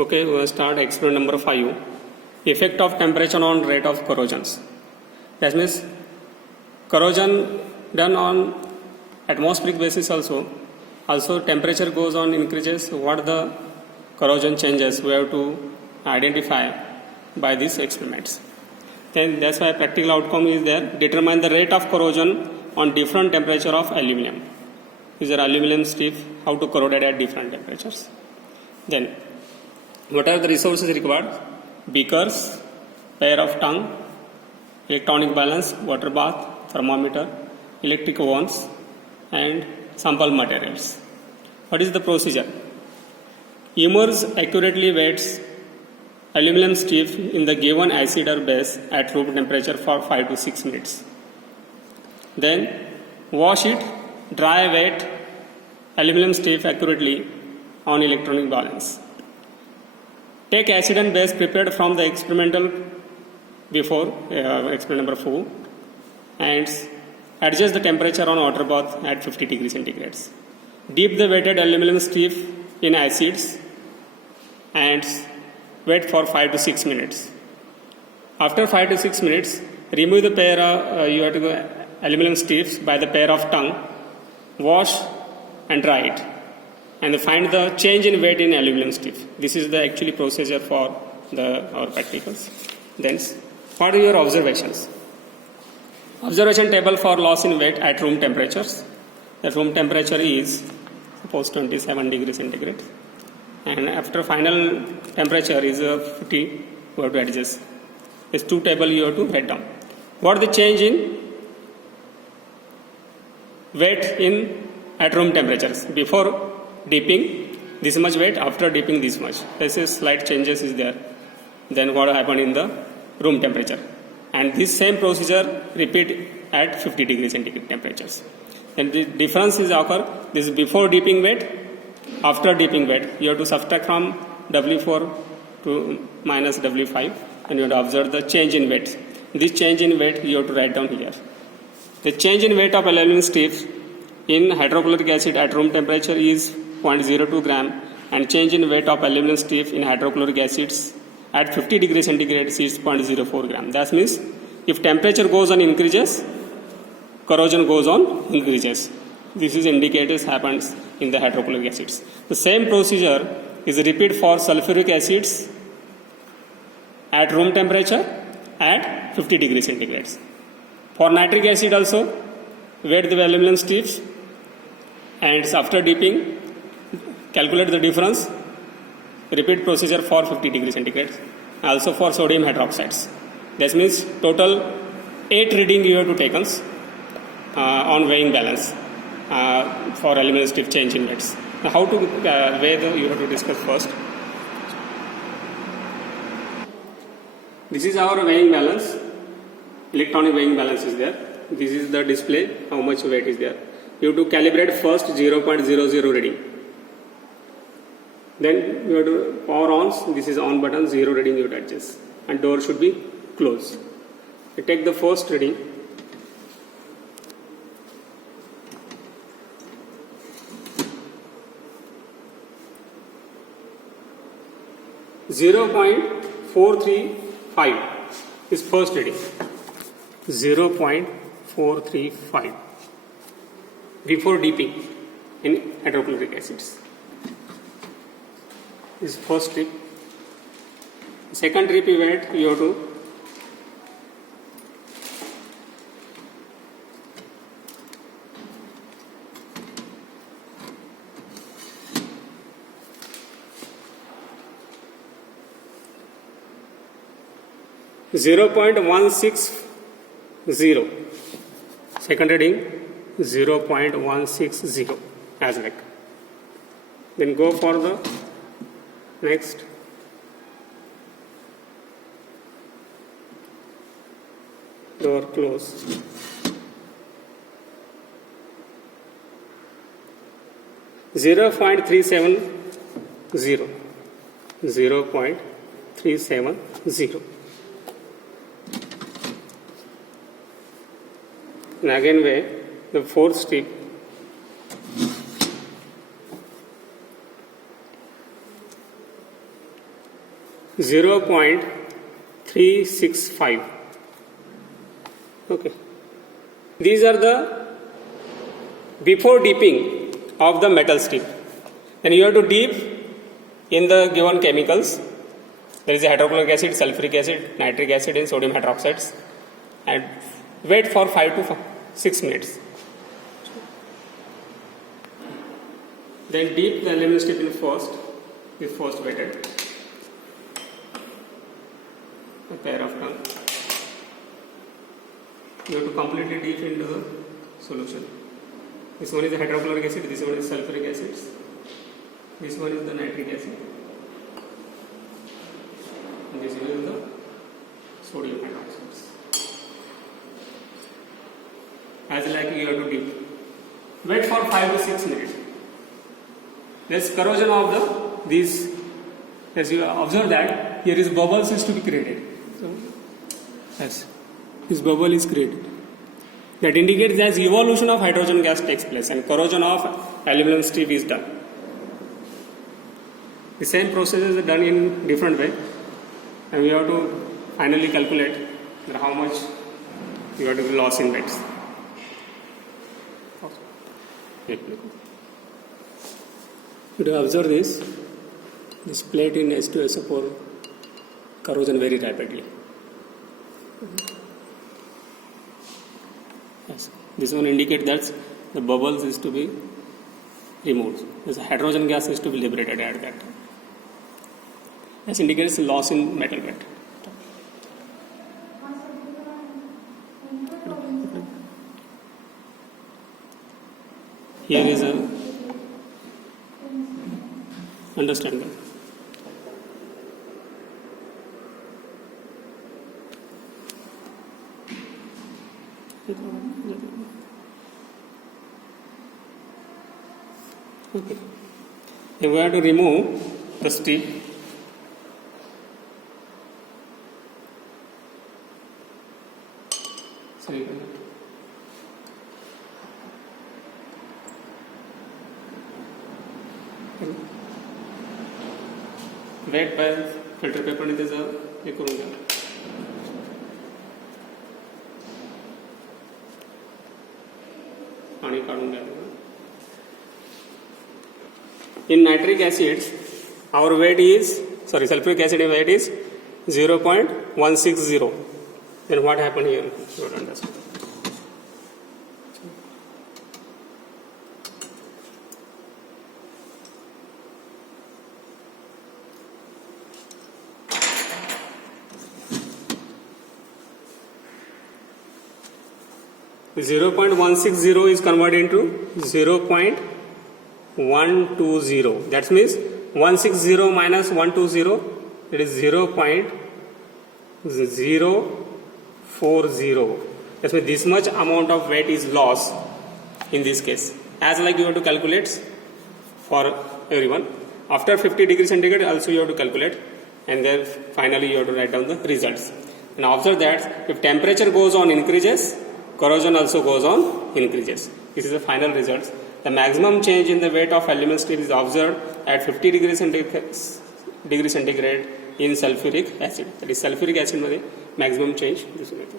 Okay, we will start experiment number 5. Effect of temperature on rate of corrosions. That means corrosion done on atmospheric basis also. Also temperature goes on increases. What the corrosion changes we have to identify by these experiments. Then that's why practical outcome is there. Determine the rate of corrosion on different temperature of aluminum. These are aluminum stiff, how to corrode at different temperatures. Then what are the resources required? Beakers, pair of tongue, electronic balance, water bath, thermometer, electric ovens, and sample materials. What is the procedure? Immerse accurately weights aluminum stiff in the given acid or base at room temperature for 5 to 6 minutes. Then wash it, dry weight aluminum stiff accurately on electronic balance. Take acid and base prepared from the experimental before experiment number 4 and adjust the temperature on water bath at 50 degrees centigrades. Dip the weighted aluminum stiff in acids and wait for 5 to 6 minutes. After 5 to 6 minutes, remove the pair of aluminum stiffs by the pair of tongue, wash and dry it, and find the change in weight in aluminum stiff. This is the actually procedure for our practicals. Then, what are your observations? Observation table for loss in weight at room temperatures. The room temperature is suppose 27 degrees centigrade, and after final temperature is 50. You have to adjust. These two tables you have to write down. What is the change in weight at room temperatures? Before dipping this much weight, after dipping this much. This is slight changes is there. Then what happened in the room temperature? And this same procedure repeat at 50 degrees centigrade temperatures. And the difference is occur. This is before dipping weight, after dipping weight. You have to subtract from W4 to minus W5, and you have to observe the change in weight. This change in weight you have to write down here. The change in weight of aluminum stiff in hydrochloric acid at room temperature is 0.02 gram, and change in weight of aluminum stiff in hydrochloric acids at 50 degrees centigrade is 0.04 gram. That means if temperature goes on increases, corrosion goes on increases. This is indicators happens in the hydrochloric acids. The same procedure is repeat for sulfuric acids at room temperature at 50 degrees centigrade. For nitric acid also, weight the aluminum stiffs and after dipping, calculate the difference, repeat procedure for 50 degrees centigrade. Also for sodium hydroxides. That means total 8 reading you have to take on weighing balance for aluminum stiff change in weights. Now how to weigh you have to discuss first. This is our weighing balance. Electronic weighing balance is there. This is the display, how much weight is there. You have to calibrate first 0.00 reading. Then you have to power on, this is on button, 0 reading you have to adjust. And door should be closed. You take the first reading. .435 is first reading. 0.435 before dipping in hydrochloric acids. This is first trip. Second trip you have to .160. Second reading 0.160 as like. Then go for the next. Door close. .370. 0.370. And again weigh the fourth strip. 0.365. Okay. These are the before dipping of the metal strip. Then you have to dip in the given chemicals. There is a hydrochloric acid, sulfuric acid, nitric acid, and sodium hydroxides, and wait for 5 to 6 minutes. Then dip the aluminum strip in first. Is first wetted. A pair of tongue. You have to completely dip into the solution. This one is the hydrochloric acid, this one is sulfuric acid, this one is the nitric acid, and this is the sodium hydroxides. As like you have to dip. Wait for 5 to 6 minutes. There is corrosion of these. As you observe that here is bubbles is to be created. So, yes, this bubble is created. That indicates that evolution of hydrogen gas takes place and corrosion of aluminum strip is done. The same process is done in different way, and we have to finally calculate how much you have to be loss in weights. You have to observe this plate in H2SO4 corrosion very rapidly. Yes. This one indicates that the bubbles is to be removed. This hydrogen gas is to be liberated at that time. This indicates loss in metal weight. Here is a understanding. Okay. Then we have to remove the strip. Wet by filter पेपरने त्याचं हे करून घ्या. पाणी काढून घ्या. In nitric acids, our weight is, sulfuric acid weight is 0.160. Then what happened here? You don't understand. The 0.160 is converted into 0.120. That means 160 minus 120, it is 0.040. That means this much amount of weight is lost in this case. As like you have to calculate for everyone. After 50 degrees centigrade also you have to calculate, and then finally you have to write down the results. And observe that if temperature goes on increases, corrosion also goes on increases. This is the final results. The maximum change in the weight of aluminum strip is observed at 50 degrees centigrade in sulfuric acid. That is sulfuric acid मध्ये maximum change दिसून येतो.